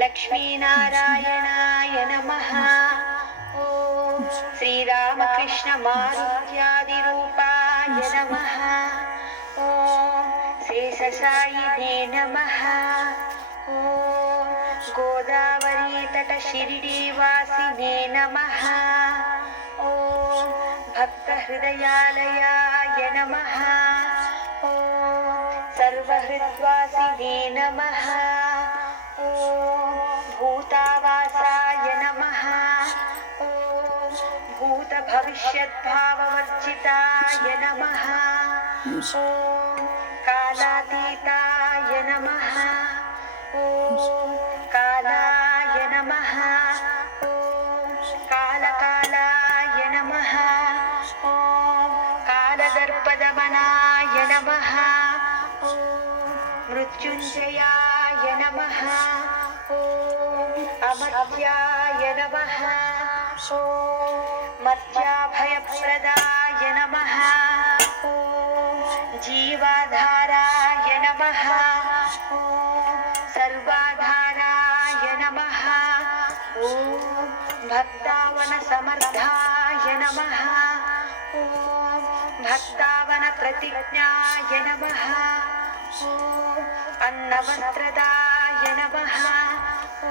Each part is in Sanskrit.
लक्ष्मीनारायणाय नमः। ॐ श्रीरामकृष्णमारुत्यादिरूपाय नमः। ॐ शेषशायिने नमः। ॐ गोदावरीतटशिरिडीवासिने नमः। ॐ भक्तहृदयालयाय नमः। ॐ सर्वहृद्वासिने नमः। ॐ भूतावासाय नमः। ॐ भूतभविष्यद्भाववर्जिताय नमः। ॐ कालातीताय नमः। ॐ कालाय नमः। ॐ कालकालाय नमः। ॐ कालदर्पदमनाय नमः। ॐ मृत्युञ्जयाय नमः। ॐ अमर्त्याय नमः। ॐ मर्त्याभयप्रदाय नमः। ॐ जीवाधाराय नमः। ॐ सर्वाधाराय नमः। ॐ भक्तावनसमर्थाय नमः। ॐ भक्तावनप्रतिज्ञाय नमः। ॐ अन्नवस्त्रदाय नमः। ॐ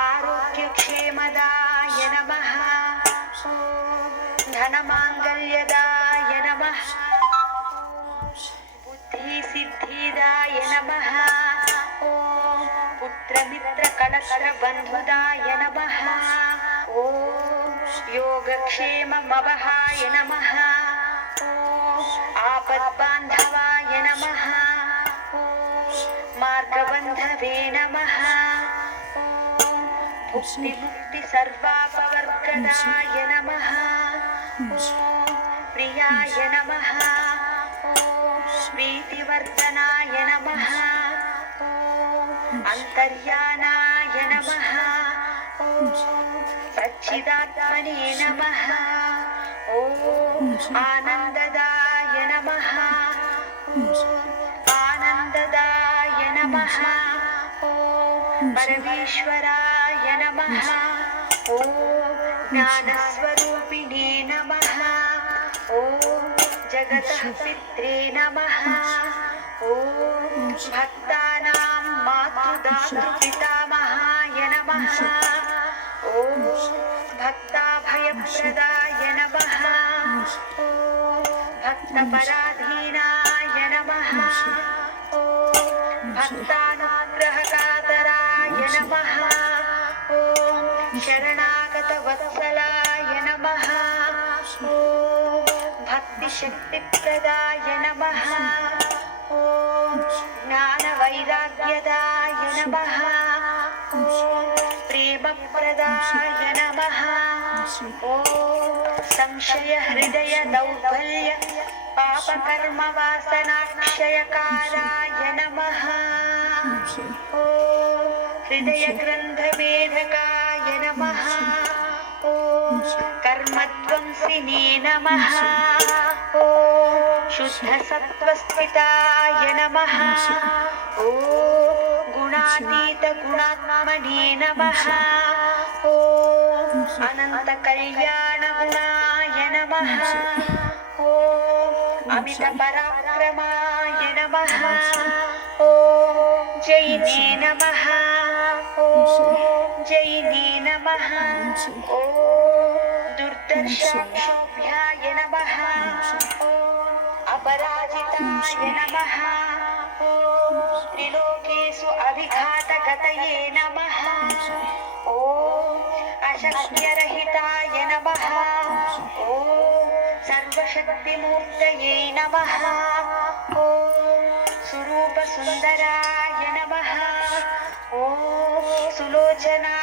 आरोग्यक्षेमदाय नमः। ॐ धनमाङ्गल्यदाय नमः। बुद्धिसिद्धिदाय नमः। ॐ पुत्रमित्रकलशबन्धुदाय नमः। ॐ योगक्षेममवहाय नमः। ॐ आपद्बान्धवाय नमः। ॐ मार्गबन्धवे नमः। ॐ भुक्तिमुक्तिसर्वापवर्गदाय नमः। ॐ प्रियाय नमः। ॐ प्रीतिवर्धनाय नमः। ॐ अन्तर्यानाय नमः। ॐ सच्चिदात्मने नमः। ॐ आनन्ददाय नमः। ॐ आनन्ददाय नमः। ॐ परमेश्वराय नमः। ॐ ज्ञानस्वरूपिणे नमः। ॐ जगतः पित्रे नमः। ॐ भक्तानां मातृदातृपितामहाय नमः। ॐ भक्ताभयप्रदाय नमः। ॐ भक्तपराधीनाय नमः। ॐ भक्तानुग्रहकातराय नमः। ॐ शरणागतवत्सलाय नमः। ॐ भक्तिशक्तिप्रदाय नमः। ॐ ज्ञानवैराग्यदाय नमः। ॐ प्रेमप्रदाय नमः। ॐ संशयहृदयदौर्बल्य पापकर्मवासनाक्षयकाराय नमः। ॐ हृदयग्रन्थभेदकाय नमः। ॐ कर्मध्वंसिने नमः। ॐ शुद्धसत्त्वस्थिताय नमः। ॐ गुणातीतगुणात्मने नमः। ॐ अनन्तकल्याणगुणाय नमः। ॐ अमितपराक्रमाय नमः। ॐ जैने नमः। ॐ जैने नमः। ॐ दुर्दर्शाक्षोभ्याय नमः। ॐ अपराजिताय नमः। ॐ त्रिलोकेषु अभिघातगतये नमः। ॐ अशक्यरहिताय नमः। ॐ सर्वशक्तिमूर्तये नमः। ॐ स्वरूपसुन्दराय नमः। ॐ सुलोचना